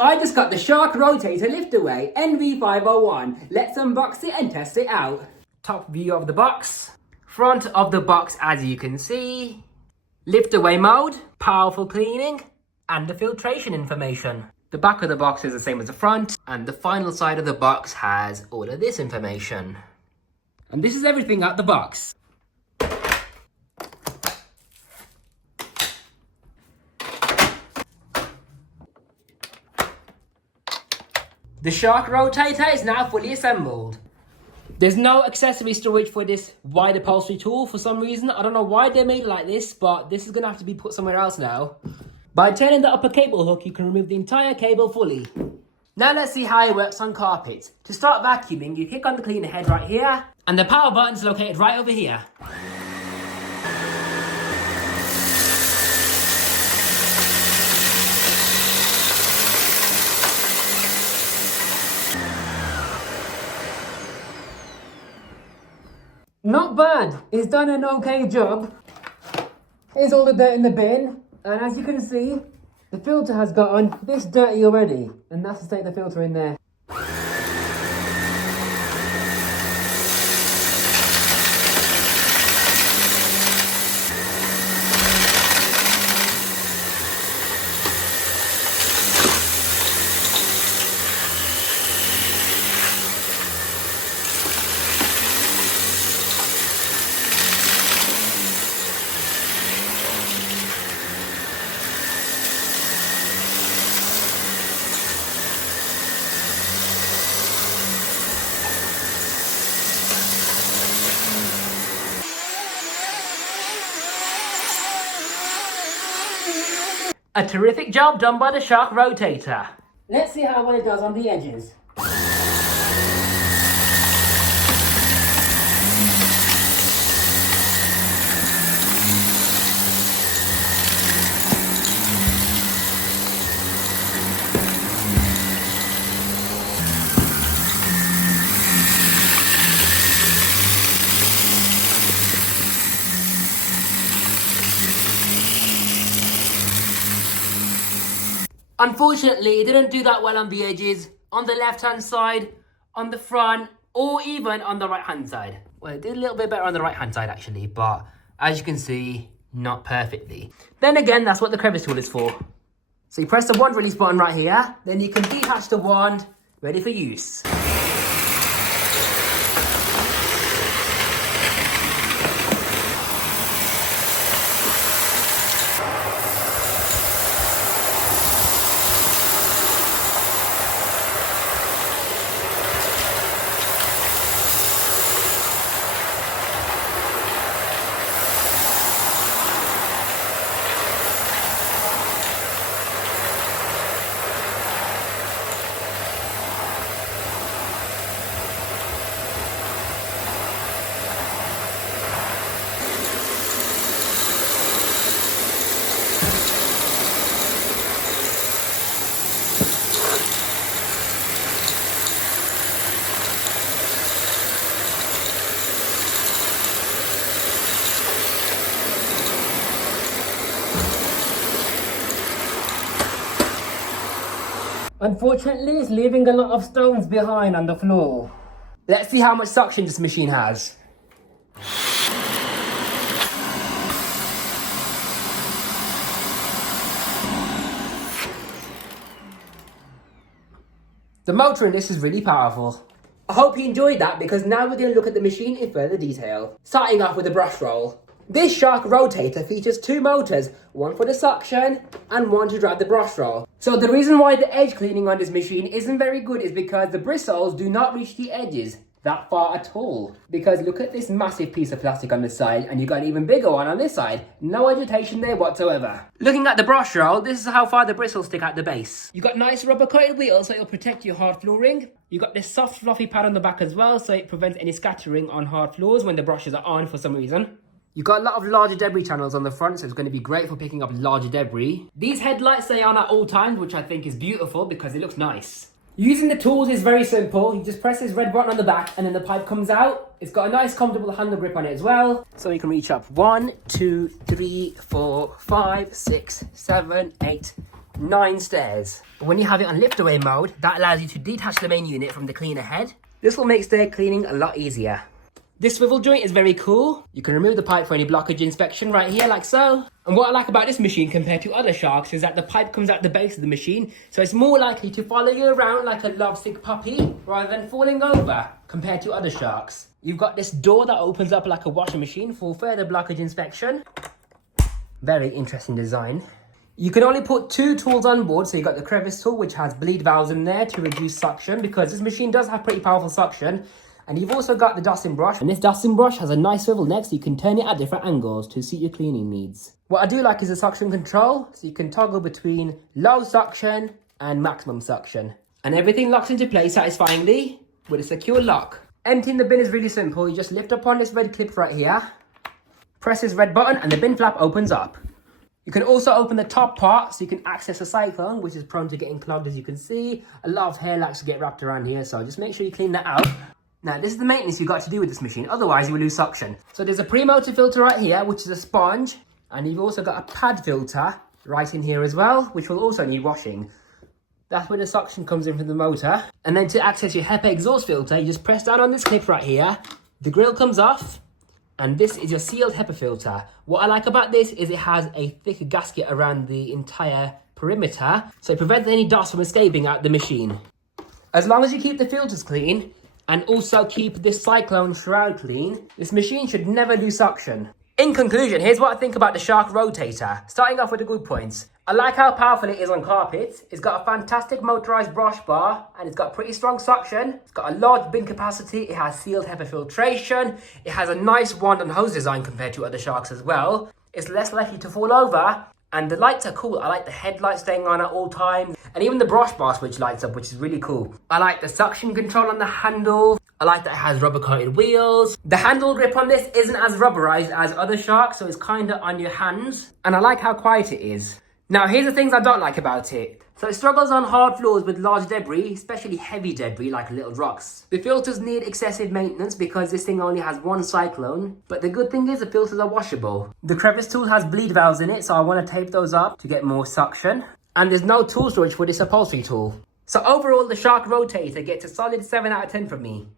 I just got the Shark Rotator Liftaway NV501. Let's unbox it and test it out. Top view of the box. Front of the box, as you can see. Liftaway mode, powerful cleaning, and the filtration information. The back of the box is the same as the front, and the final side of the box has all of this information. And this is everything out the box. The Shark Rotator is now fully assembled. There's no accessory storage for this wide upholstery tool for some reason. I don't know why they made it like this, but this is going to have to be put somewhere else now. By turning the upper cable hook, you can remove the entire cable fully. Now let's see how it works on carpet. To start vacuuming, you click on the cleaner head right here, and the power button is located right over here. Not bad. It's done an okay job. Here's all the dirt in the bin. And as you can see, the filter has gotten this dirty already. And that's the state of the filter in there. A terrific job done by the Shark Rotator. Let's see how well it does on the edges. Unfortunately, it didn't do that well on the edges, on the left-hand side, on the front, or even on the right-hand side. Well, it did a little bit better on the right-hand side, actually, but as you can see, not perfectly. Then again, that's what the crevice tool is for. So you press the wand release button right here, then you can detach the wand, ready for use. Unfortunately, it's leaving a lot of stones behind on the floor. Let's see how much suction this machine has. The motor in this is really powerful. I hope you enjoyed that because now we're going to look at the machine in further detail. Starting off with the brush roll. This Shark Rotator features two motors, one for the suction and one to drive the brush roll. So the reason why the edge cleaning on this machine isn't very good is because the bristles do not reach the edges that far at all. Because look at this massive piece of plastic on the side and you've got an even bigger one on this side. No agitation there whatsoever. Looking at the brush roll, this is how far the bristles stick at the base. You've got nice rubber coated wheels so it'll protect your hard flooring. You've got this soft fluffy pad on the back as well so it prevents any scattering on hard floors when the brushes are on for some reason. You've got a lot of larger debris channels on the front, so it's going to be great for picking up larger debris. These headlights stay on at all times, which I think is beautiful because it looks nice. Using the tools is very simple. You just press this red button on the back and then the pipe comes out. It's got a nice comfortable handle grip on it as well. So you can reach up 1, 2, 3, 4, 5, 6, 7, 8, 9 stairs. But when you have it on lift away mode, that allows you to detach the main unit from the cleaner head. This will make stair cleaning a lot easier. This swivel joint is very cool. You can remove the pipe for any blockage inspection right here, like so. And what I like about this machine compared to other sharks is that the pipe comes at the base of the machine, so it's more likely to follow you around like a lovesick puppy rather than falling over compared to other sharks. You've got this door that opens up like a washing machine for further blockage inspection. Very interesting design. You can only put 2 tools on board, so you've got the crevice tool, which has bleed valves in there to reduce suction, because this machine does have pretty powerful suction. And you've also got the dusting brush, and this dusting brush has a nice swivel neck, so you can turn it at different angles to suit your cleaning needs. What I do like is the suction control, so you can toggle between low suction and maximum suction. And everything locks into place satisfyingly with a secure lock. Emptying the bin is really simple. You just lift up on this red clip right here, press this red button, and the bin flap opens up. You can also open the top part so you can access a cyclone, which is prone to getting clogged, as you can see. A lot of hair likes to get wrapped around here, so just make sure you clean that out. Now, this is the maintenance you've got to do with this machine, otherwise you will lose suction. So there's a pre-motor filter right here, which is a sponge, and you've also got a pad filter right in here as well, which will also need washing. That's where the suction comes in from the motor. And then to access your HEPA exhaust filter, you just press down on this clip right here, the grill comes off, and this is your sealed HEPA filter. What I like about this is it has a thick gasket around the entire perimeter, so it prevents any dust from escaping out the machine. As long as you keep the filters clean, and also keep this cyclone shroud clean, this machine should never lose suction. In conclusion, here's what I think about the Shark Rotator. Starting off with the good points. I like how powerful it is on carpets. It's got a fantastic motorized brush bar, and it's got pretty strong suction. It's got a large bin capacity. It has sealed HEPA filtration. It has a nice wand and hose design compared to other Sharks as well. It's less likely to fall over, and the lights are cool. I like the headlights staying on at all times, and even the brush bar switch lights up, which is really cool. I like the suction control on the handle. I like that it has rubber coated wheels. The handle grip on this isn't as rubberized as other Sharks, so it's kind of on your hands. And I like how quiet it is. Now, here's the things I don't like about it. So it struggles on hard floors with large debris, especially heavy debris like little rocks. The filters need excessive maintenance because this thing only has 1 cyclone. But the good thing is the filters are washable. The crevice tool has bleed valves in it, so I want to tape those up to get more suction. And there's no tool storage for this upholstery tool. So overall, the Shark Rotator gets a solid 7 out of 10 from me.